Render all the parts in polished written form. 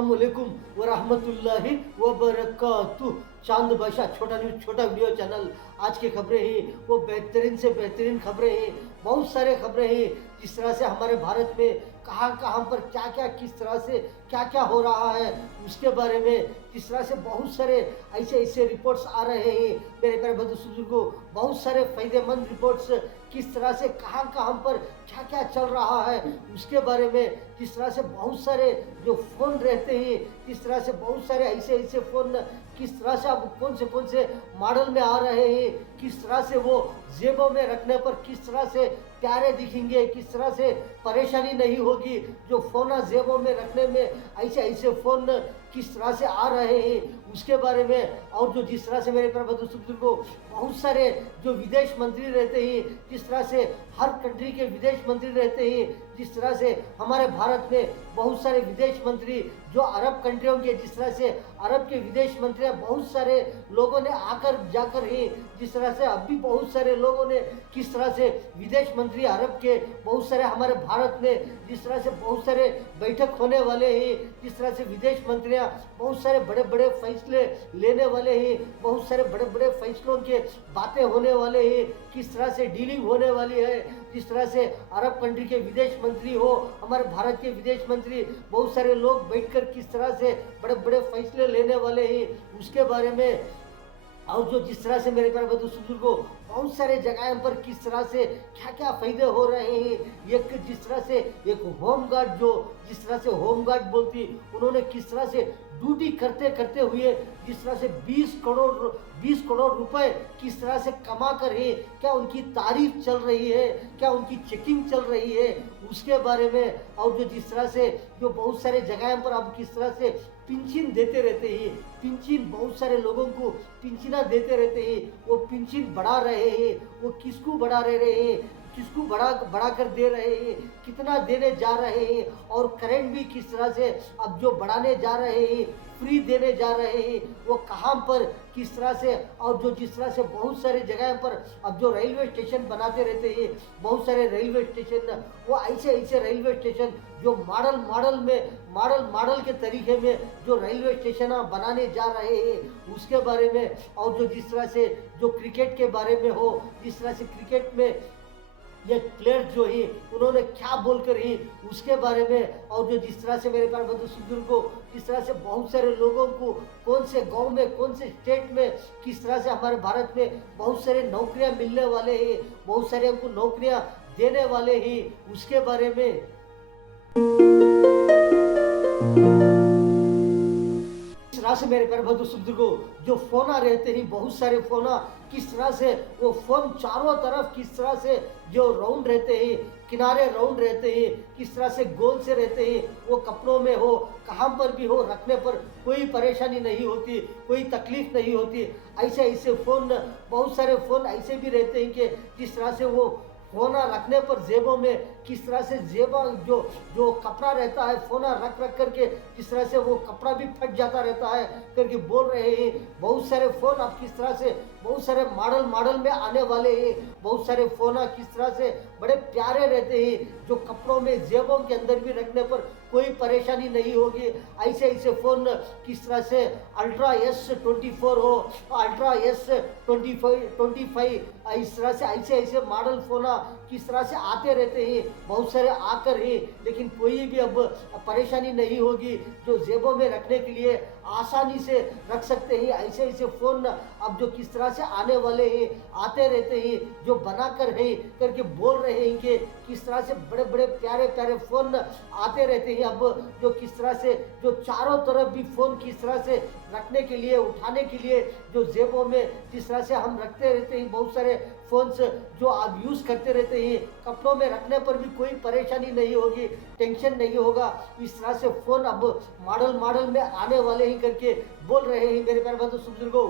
अस्सलामुअलैकुम व रहमतुल्लाहि व बरकातुहू। चांद बादशाह छोटा न्यूज़ छोटा वीडियो चैनल। आज की खबरें ही वो बेहतरीन से बेहतरीन खबरें हैं। बहुत सारे खबरें हैं जिस तरह से हमारे भारत में कहाँ कहाँ पर क्या क्या किस तरह से क्या क्या हो रहा है उसके बारे में जिस तरह से बहुत सारे ऐसे ऐसे रिपोर्ट्स आ रहे हैं मेरे प्यारे बंधु को। बहुत सारे फायदेमंद रिपोर्ट्स किस तरह से कहाँ कहाँ पर क्या क्या चल रहा है उसके बारे में। जिस तरह से बहुत सारे जो फ़ोन रहते हैं किस तरह से बहुत सारे ऐसे ऐसे फ़ोन किस तरह से अब कौन से मॉडल में आ रहे हैं, किस तरह से वो जेबों में रखने पर किस तरह से प्यारे दिखेंगे, किस तरह से परेशानी नहीं होगी। जो फ़ोन जेबों में रखने में ऐसे ऐसे फ़ोन किस तरह से आ रहे हैं उसके बारे में। और जो जिस तरह से मेरे प्यारे बंधु को बहुत सारे जो विदेश मंत्री रहते हैं जिस तरह से हर कंट्री के विदेश मंत्री रहते हैं, जिस तरह से हमारे भारत में बहुत सारे विदेश मंत्री जो अरब कंट्रियों के जिस तरह से अरब के विदेश मंत्री बहुत सारे लोगों ने आकर जाकर ही जिस तरह से अब भी बहुत सारे लोगों ने किस तरह से विदेश मंत्री अरब के बहुत सारे हमारे भारत में जिस तरह से बहुत सारे बैठक होने वाले हैं, जिस तरह से विदेश मंत्रियां बहुत सारे बड़े बड़े फैसले लेने वाले हैं, बहुत सारे बड़े बड़े फैसलों के बातें होने वाले हैं, किस तरह से डीलिंग होने वाली है। जिस तरह से अरब कंट्री के विदेश मंत्री हो, हमारे भारत के विदेश मंत्री बहुत सारे लोग बैठकर किस तरह से बड़े बड़े फैसले लेने वाले हैं उसके बारे में। और जो जिस तरह से मेरे प्यारे बंधु को बहुत सारे जगह पर किस तरह से क्या क्या फायदे हो रहे हैं। एक जिस तरह से एक होम गार्ड जो जिस तरह से होम गार्ड बोलती उन्होंने किस तरह से ड्यूटी करते करते हुए जिस तरह से 20 करोड़ रुपए किस तरह से कमा कर है, क्या उनकी तारीफ चल रही है, क्या उनकी चेकिंग चल रही है उसके बारे में। और जो जिस तरह से जो बहुत सारे जगह पर अब किस तरह से पिंचिन देते रहते हैं, पिंचिन बहुत सारे लोगों को पिंचिना देते रहते हैं, वो पिंचिन बढ़ा रहे हैं, वो किसको बढ़ा रहे हैं, किसको बढ़ा कर दे रहे हैं, कितना देने जा रहे हैं। और करंट भी किस तरह से अब जो बढ़ाने जा रहे हैं, फ्री देने जा रहे हैं, वो कहाँ पर किस तरह से। और जो जिस तरह से बहुत सारे जगह पर अब जो रेलवे स्टेशन बनाते रहते हैं, बहुत सारे रेलवे स्टेशन वो ऐसे ऐसे रेलवे स्टेशन जो मॉडल के तरीके में जो रेलवे स्टेशन बनाने जा रहे हैं उसके बारे में। और जो जिस तरह से जो क्रिकेट के बारे में हो, जिस तरह से क्रिकेट में ये प्लेयर जो है उन्होंने क्या बोलकर ही उसके बारे में। और जो जिस तरह से मेरे प्यारे बंधु को जिस तरह से बहुत सारे लोगों को कौन से गांव में कौन से स्टेट में किस तरह से हमारे भारत में बहुत सारे नौकरियां मिलने वाले हैं, बहुत सारे हमको नौकरियां देने वाले हैं उसके बारे में। इस तरह से मेरे प्यारे बंधु को जो फोना रहते हैं बहुत सारे फोना किस तरह से वो फोन चारों तरफ किस तरह से जो राउंड रहते हैं, किनारे राउंड रहते हैं, किस तरह से गोल से रहते हैं, वो कपड़ों में हो कहाँ पर भी हो रखने पर कोई परेशानी नहीं होती, कोई तकलीफ नहीं होती। ऐसे ऐसे फ़ोन बहुत सारे फ़ोन ऐसे भी रहते हैं कि जिस तरह से वो फोना रखने पर जेबों में किस तरह से जेबा जो कपड़ा रहता है फोना रख करके किस तरह से वो कपड़ा भी फट जाता रहता है करके बोल रहे हैं। बहुत सारे फ़ोन अब किस तरह से बहुत सारे मॉडल में आने वाले हैं, बहुत सारे फ़ोन किस तरह से बड़े प्यारे रहते हैं जो कपड़ों में जेबों के अंदर भी रखने पर कोई परेशानी नहीं होगी। ऐसे ऐसे फ़ोन किस तरह से अल्ट्रा S24 हो, अल्ट्रा S25 इस तरह से ऐसे ऐसे मॉडल फ़ोन किस तरह से आते रहते हैं, बहुत सारे आकर ही, लेकिन कोई भी अब परेशानी नहीं होगी। जो जेबों में रखने के लिए आसानी से रख सकते हैं ऐसे ऐसे फ़ोन अब जो किस तरह से आने वाले हैं, आते रहते हैं, जो बनाकर है करके बोल रहे हैं कि किस तरह से बड़े बड़े प्यारे प्यारे फ़ोन आते रहते हैं। अब जो किस तरह से जो चारों तरफ भी फ़ोन किस तरह से रखने के लिए उठाने के लिए जो जेबों में जिस तरह से हम रखते रहते हैं, बहुत सारे फ़ोन्स जो आप यूज़ करते रहते हैं, कपड़ों में रखने पर भी कोई परेशानी नहीं होगी, टेंशन नहीं होगा। इस तरह से फ़ोन अब मॉडल में आने वाले ही करके बोल रहे हैं मेरे प्यारे बुजुर्गों।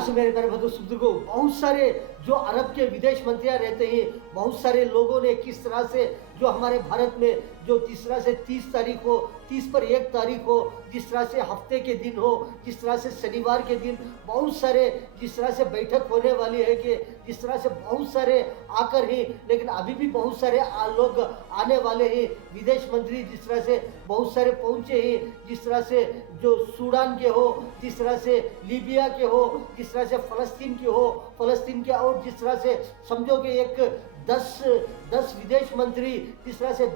से मेरे प्यारे बुजुर्गों बहुत सारे जो अरब के विदेश मंत्रियां रहते हैं, बहुत सारे लोगों ने किस तरह से जो हमारे भारत में जो तीस तरह से 30 तारीख हो, 30 पर 1 तारीख हो जिस तरह से हफ्ते के दिन हो, जिस तरह से शनिवार के दिन बहुत सारे जिस तरह से बैठक होने वाली है कि जिस तरह से बहुत सारे आकर ही, लेकिन अभी भी बहुत सारे लोग आने वाले हैं। विदेश मंत्री जिस तरह से बहुत सारे पहुंचे हैं, जिस तरह से जो सूडान के हो, जिस तरह से लीबिया के हो, जिस तरह से फ़लस्तीन के हो, फ़लस्तीन के, और जिस तरह से समझो कि एक 10 विदेश मंत्री, जिस तरह से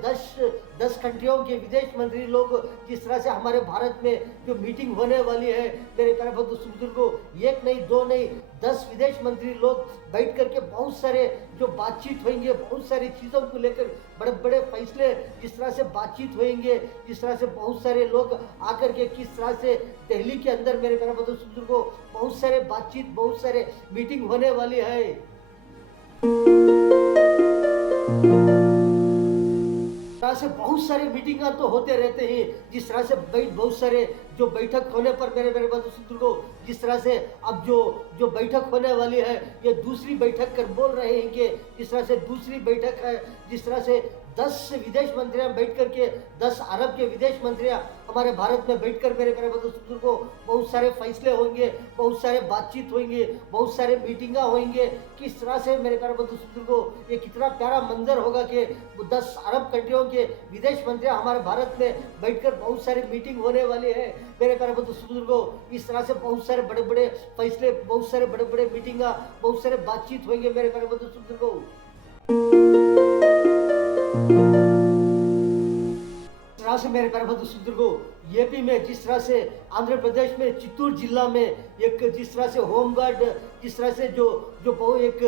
10 कंट्रियों के विदेश मंत्री लोग जिस तरह से हमारे भारत में जो मीटिंग होने वाली है, मेरे प्यारे बंधु बुजुर्गों, एक नहीं दो नहीं 10 विदेश मंत्री लोग बैठ करके बहुत सारे जो बातचीत होंगे, बहुत सारी चीज़ों को लेकर बड़े बड़े फैसले जिस तरह से बातचीत होंगे, जिस तरह से बहुत सारे लोग आकर के किस तरह से दिल्ली के अंदर मेरे प्यारे बंधु बुजुर्गों बहुत सारे बातचीत, बहुत सारे मीटिंग होने वाली है। तरह से बहुत सारे मीटिंग तो होते रहते हैं, जिस तरह से बहुत सारे जो बैठक होने पर मेरे बंधु को जिस तरह से अब जो बैठक होने वाली है, ये दूसरी बैठक कर बोल रहे हैं कि जिस तरह से दूसरी बैठक है, जिस तरह से 10 विदेश मंत्रियां बैठ करके 10 अरब के विदेश मंत्रियां हमारे भारत में बैठकर मेरे बंधु को बहुत सारे फैसले होंगे, बहुत सारे बातचीत होंगे, बहुत सारे मीटिंगा होंगे। किस तरह से मेरे बंधु को ये कितना प्यारा मंजर होगा कि 10 अरब कंट्रियों के विदेश मंत्रियां हमारे भारत में बैठकर बहुत सारी मीटिंग होने वाली है। मेरे प्यारे बंधु को इस तरह से बहुत सारे बड़े बड़े फैसले, बहुत सारे बड़े बड़े मीटिंगा, बहुत सारे बातचीत होंगे मेरे प्यारे बंधु को। तरह से मेरे प्यारे बंधु को यूपी में जिस तरह से, आंध्र प्रदेश में चित्तूर जिला में एक जिस तरह से होमगार्ड, जिस तरह से जो एक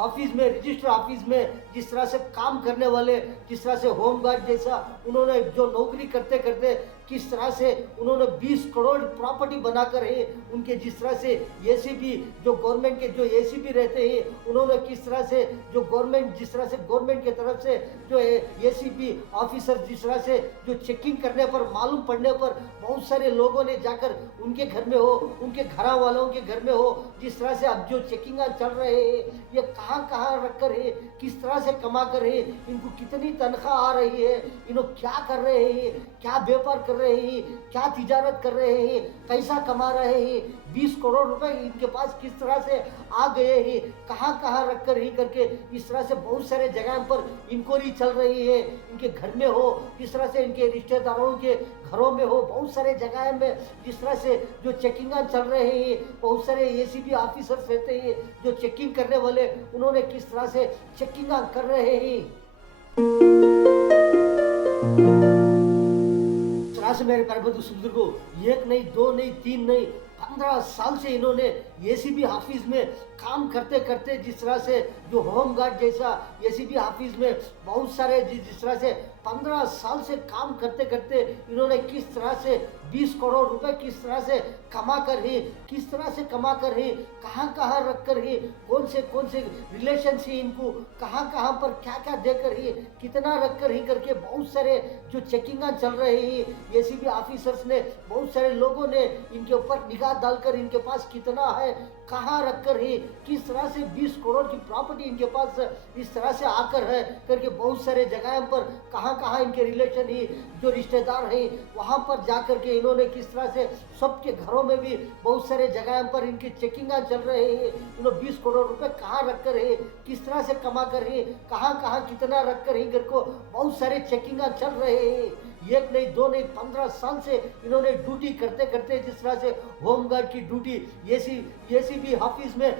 ऑफिस में, रजिस्टर ऑफिस में जिस तरह से काम करने वाले, जिस तरह से होमगार्ड जैसा उन्होंने जो नौकरी करते करते किस तरह से उन्होंने 20 करोड़ प्रॉपर्टी बनाकर है उनके, जिस तरह से एसीबी जो गवर्नमेंट के जो एसीबी रहते हैं, उन्होंने किस तरह से जो गवर्नमेंट, जिस तरह से गवर्नमेंट की तरफ से जो एसीबी ऑफिसर जिस तरह से जो चेकिंग करने पर मालूम पड़ने पर बहुत सारे लोगों ने जाकर उनके घर में हो, उनके घर वालों के घर में हो, जिस तरह से अब जो चेकिंग चल रहे हैं ये कहाँ कहाँ रख कर है, किस तरह से कमा कर है, इनको कितनी तनख्वाह आ रही है, इन्हों क्या कर रहे हैं, क्या व्यापार कर रहे हैं, क्या तिजारत कर रहे हैं, कैसा कमा रहे हैं, 20 करोड़ रुपए इनके पास किस तरह से आ गए हैं, कहाँ कहाँ रख कर ही करके इस तरह से बहुत सारे जगह पर इंक्वायरी चल रही है, इनके घर में हो, किस तरह से इनके रिश्तेदारों के घरों में हो, बहुत सारे जगह में जिस तरह से जो चेकिंग चल रहे हैं, बहुत सारे एसीबी ऑफिसर्स रहते हैं जो चेकिंग करने वाले, उन्होंने किस तरह से चेकिंग कर रहे हैं। से मेरे प्यारे बंधु को एक नहीं दो नहीं तीन नहीं 15 साल से इन्होंने एसीबी ऑफिस में काम करते करते, जिस तरह से जो होमगार्ड जैसा एसीबी ऑफिस में बहुत सारे जिस तरह से 15 साल से काम करते करते इन्होंने किस तरह से 20 करोड़ रुपए किस तरह से कमा कर ही, किस तरह से कमा कर ही, कहाँ कहाँ रख कर ही, कौन से रिलेशन से इनको कहाँ कहाँ पर क्या क्या देकर ही, कितना रख कर ही करके बहुत सारे जो चेकिंग चल रहे हैं एसीबी ऑफिसर्स ने, बहुत सारे लोगों ने इनके ऊपर निगाह डालकर इनके पास कितना है, कहाँ रख कर ही, किस तरह से 20 करोड़ की प्रॉपर्टी इनके पास इस तरह से आकर है करके बहुत सारे जगह पर कहाँ कहाँ इनके रिलेशन ही जो रिश्तेदार हैं वहाँ पर जा कर के इन्होंने किस तरह से सबके घरों में भी बहुत सारे जगह पर इनकी चेकिंग चल रहे हैं। इन्होंने 20 करोड़ रुपए कहाँ रख कर है, किस तरह से कमा कर है, कहाँ कहाँ कितना रख कर ही घर को बहुत सारे चेकिंग चल रहे हैं। एक नहीं दो नहीं 15 साल से इन्होंने ड्यूटी करते करते, जिस तरह से होमगार्ड की ड्यूटी एसीबी ऑफिस में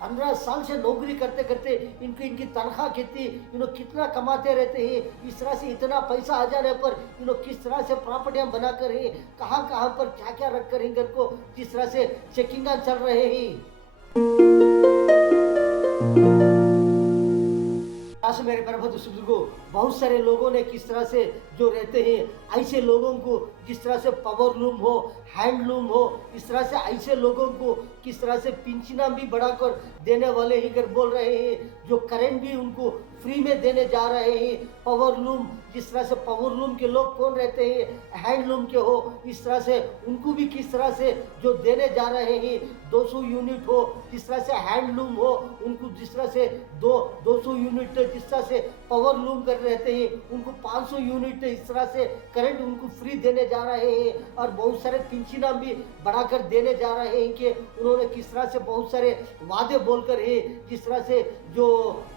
15 साल से नौकरी करते करते इनकी तनख्वाह कितनी, इन्हों कितना कमाते रहते हैं, इस तरह से इतना पैसा आ जाने पर इन्हों किस तरह से प्रॉपर्टियां बनाकर है, कहाँ कहाँ पर क्या क्या रख कर घर को जिस तरह से चेकिंग चल रहे हैं। मेरे प्यारे बंधु को बहुत सारे लोगों ने किस तरह से जो रहते हैं ऐसे लोगों को जिस तरह से पावर लूम हो, हैंडलूम हो, इस तरह से ऐसे लोगों को किस तरह से पिंचना भी बढ़ाकर देने वाले ही कर बोल रहे हैं, जो करंट भी उनको फ्री में देने जा रहे हैं। पावर लूम जिस तरह से पावर लूम के लोग कौन रहते हैं, हैंडलूम के हो, इस तरह से उनको भी किस तरह से जो देने जा रहे हैं 200 यूनिट हो, जिस तरह से हैंडलूम हो उनको जिस तरह से 200 यूनिट, जिस तरह से पावर लूम कर रहते हैं उनको 500 यूनिट इस तरह से करंट उनको फ्री देने जा जा रहे हैं और बहुत सारे पिंचिना भी बढ़ाकर देने जा रहे हैं कि उन्होंने किस तरह से बहुत सारे वादे बोलकर है, जिस तरह से जो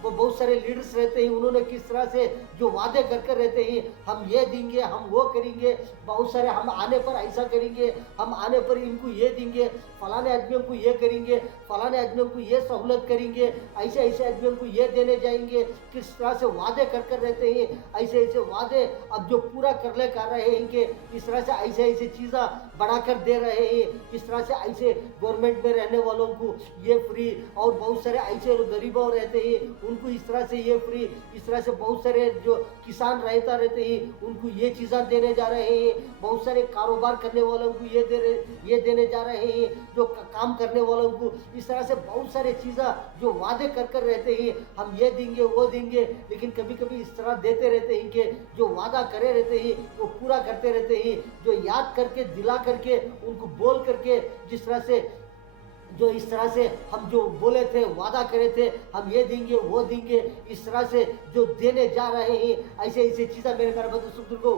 वो बहुत सारे लीडर्स रहते हैं उन्होंने किस तरह से जो वादे कर कर रहते हैं, हम ये देंगे, हम वो करेंगे, बहुत सारे हम आने पर ऐसा करेंगे, हम आने पर इनको ये देंगे, फलाने आदमियों को ये करेंगे, फलाने आदमियों को ये सहूलत करेंगे, ऐसे ऐसे आदमियों को ये देने जाएंगे, किस तरह से वादे कर कर रहते हैं। ऐसे ऐसे वादे अब जो पूरा करने कर रहे हैं कि इस तरह से ऐसे ऐसे चीज़ें बढ़ाकर दे रहे हैं, इस तरह से ऐसे गवर्नमेंट में रहने वालों को ये फ्री, और बहुत सारे ऐसे गरीब रहते हैं उनको इस तरह से ये फ्री, इस तरह से बहुत सारे जो किसान रहते हैं उनको ये चीज़ें देने जा रहे हैं, बहुत सारे कारोबार करने वालों को ये देने जा रहे हैं, जो काम करने वालों को इस तरह से बहुत सारे चीज़ें जो वादे कर कर रहते हैं, हम ये देंगे वो देंगे, लेकिन कभी कभी इस तरह देते रहते हैं कि जो वादा करे रहते हैं वो पूरा करते रहते हैं, जो याद करके दिला करके उनको बोल करके जिस तरह से जो इस तरह से हम जो बोले थे, वादा करे थे, हम ये देंगे वो देंगे, इस तरह से जो देने जा रहे हैं, ऐसे ऐसे चीज़ें मेरे प्यारे बंधु सुख को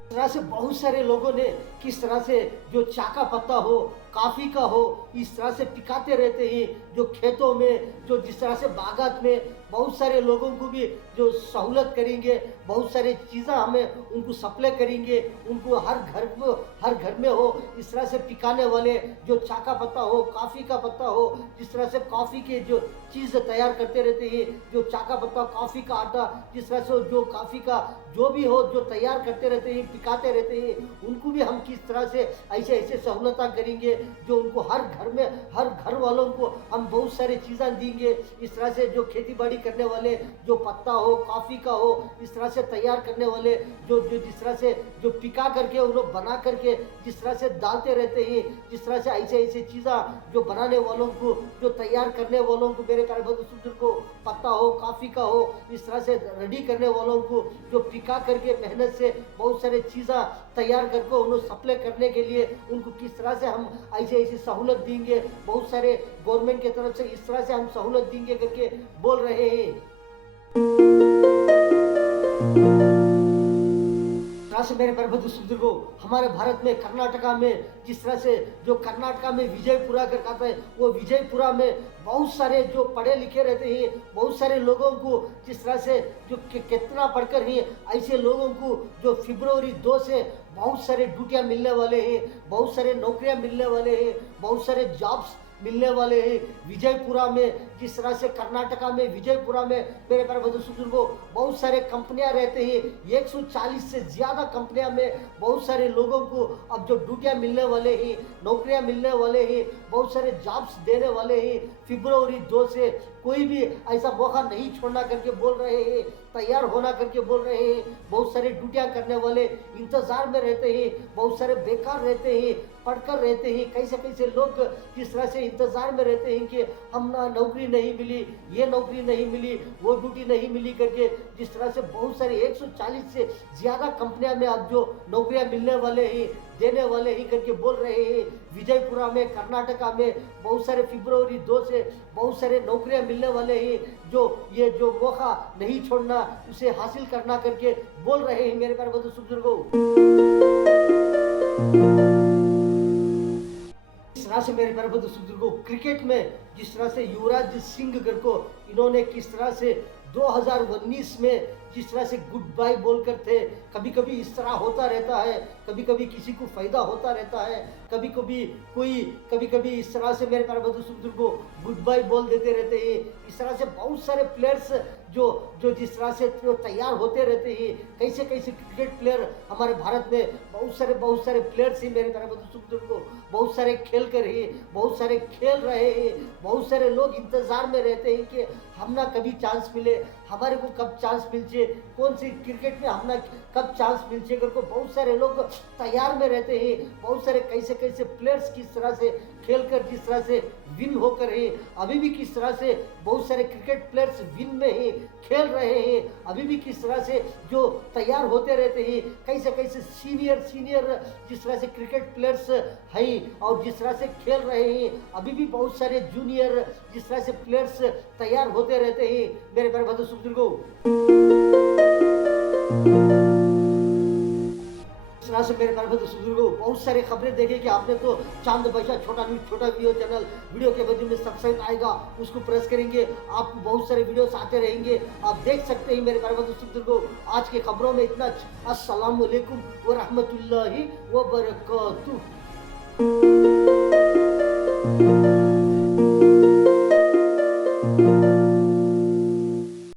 इस तरह से बहुत सारे लोगों ने किस तरह से जो चाका पत्ता हो, काफ़ी का हो, इस तरह से पिकाते रहते हैं, जो खेतों में, जो जिस तरह से बागात में बहुत सारे लोगों को भी जो सहूलत करेंगे, बहुत सारी चीज़ें हमें उनको सप्लाई करेंगे, उनको हर घर में हो, इस तरह से पिकाने वाले जो चाका पत्ता हो, काफ़ी का पत्ता हो, जिस तरह से कॉफ़ी के जो चीज़ तैयार करते रहते हैं, जो चाका पत्ता, कॉफ़ी का आटा, जिस तरह से जो कॉफ़ी का जो भी हो जो तैयार करते रहते हैं, पिकाते रहते हैं, उनको भी हम किस तरह से ऐसे ऐसे सहूलतें करेंगे, जो उनको हर घर वालों को हम बहुत सारी चीज़ें देंगे, इस तरह से जो खेती बाड़ी करने वाले, जो पत्ता हो, कॉफ़ी का हो, इस तरह से तैयार करने वाले, जो जो जिस तरह से जो पिका करके उन लोग बना करके जिस तरह से डालते रहते हैं, जिस तरह से ऐसे ऐसे चीज़ें जो बनाने वालों को, जो तैयार करने वालों को, मेरे प्यारे बंधु सुख को, पत्ता हो, कॉफ़ी का हो, इस तरह से रेडी करने वालों को, जो पिका करके मेहनत से बहुत सारे चीज़ें तैयार करके उन्हें सप्लाई करने के लिए उनको किस तरह से हम ऐसे ऐसी सहूलत देंगे, बहुत सारे गवर्नमेंट की तरफ से इस तरह से हम सहूलत देंगे करके बोल रहे हैं। तरह से मेरे प्रबंध सुख को हमारे भारत में कर्नाटका में जिस तरह से जो कर्नाटका में विजयपुरा कर कहता है, वो विजयपुरा में बहुत सारे जो पढ़े लिखे रहते हैं, बहुत सारे लोगों को जिस तरह से जो कितना पढ़कर ही ऐसे लोगों को जो फरवरी 2 से बहुत सारे ड्यूटियाँ मिलने वाले हैं, बहुत सारे नौकरियाँ मिलने वाले हैं, बहुत सारे जॉब्स मिलने वाले हैं विजयपुरा में। जिस तरह से कर्नाटका में विजयपुरा में मेरे प्यारे बंधु सुख को बहुत सारे कंपनियां रहते हैं, 140 से ज़्यादा कंपनियां में बहुत सारे लोगों को अब जो ड्यूटियां मिलने वाले हैं, नौकरियां मिलने वाले हैं, बहुत सारे जॉब्स देने वाले हैं। फरवरी 2 से कोई भी ऐसा मौका नहीं छोड़ना करके बोल रहे हैं, तैयार होना करके बोल रहे हैं। बहुत सारे ड्यूटियां करने वाले इंतज़ार में रहते हैं, बहुत सारे बेकार रहते हैं, पढ़कर रहते हैं, कैसे कैसे लोग जिस तरह से इंतज़ार में रहते हैं कि हम ना नौकरी नहीं मिली, ये नौकरी नहीं मिली, वो ड्यूटी नहीं मिली करके जिस तरह से बहुत सारे 140 से ज़्यादा कंपनियां में अब जो नौकरियां मिलने वाले हैं, देने वाले ही करके बोल रहे हैं। विजयपुरा में कर्नाटका में बहुत सारे फरवरी 2 से बहुत सारे नौकरियां मिलने वाले हैं, जो ये जो मौका नहीं छोड़ना, उसे हासिल करना करके बोल रहे हैं मेरे प्यारे बंधु सुख इस तरह से मेरे प्यारे बंधु सुख को क्रिकेट में जिस तरह से युवराज सिंह को इन्होंने किस तरह से 2019 में जिस तरह से गुड बाय बोलकर थे, कभी कभी इस तरह होता रहता है, कभी कभी किसी को फायदा होता रहता है, कभी कभी इस तरह से मेरे प्यारे बंधु सुख को गुड बाय बोल देते रहते हैं। इस तरह से बहुत सारे प्लेयर्स जो जो जिस तरह से जो तैयार होते रहते हैं, कैसे कैसे क्रिकेट प्लेयर हमारे भारत में बहुत सारे प्लेयर्स ही मेरे प्यारे बंधु सुख को बहुत सारे खेल कर ही बहुत सारे खेल रहे हैं। बहुत सारे लोग इंतज़ार में रहते हैं कि हम ना कभी चांस मिले, हमारे को कब चांस मिलचे, कौन सी क्रिकेट में हम ना कब चांस मिलचे करके बहुत सारे लोग तैयार में रहते हैं। बहुत सारे कैसे कैसे प्लेयर्स किस तरह से खेलकर जिस तरह से विन होकर है, अभी भी किस तरह से बहुत सारे क्रिकेट प्लेयर्स विन में ही खेल रहे हैं, अभी भी किस तरह से जो तैयार होते रहते हैं। कैसे कैसे सीनियर जिस तरह से क्रिकेट प्लेयर्स हैं और जिस तरह से खेल रहे हैं, अभी भी बहुत सारे जूनियर जिस तरह से प्लेयर्स तैयार होते रहते हैं मेरे प्यारे बंधु सुख को। तरह से मेरे प्यारे भाई दोस्तों बुजुर्गों बहुत सारे खबरें देखे कि आपने तो चांद बादशाह छोटा न्यूज छोटा वीडियो चैनल वीडियो के बाजू में सब्सक्राइब आएगा उसको प्रेस करेंगे आपको बहुत सारे वीडियोस आते रहेंगे आप देख सकते हैं मेरे प्यारे भाई दोस्तों बुजुर्गों आज के खबरों में इतना। अस्सलाम वालेकुम व रहमतुल्लाहि व बरकातुहू।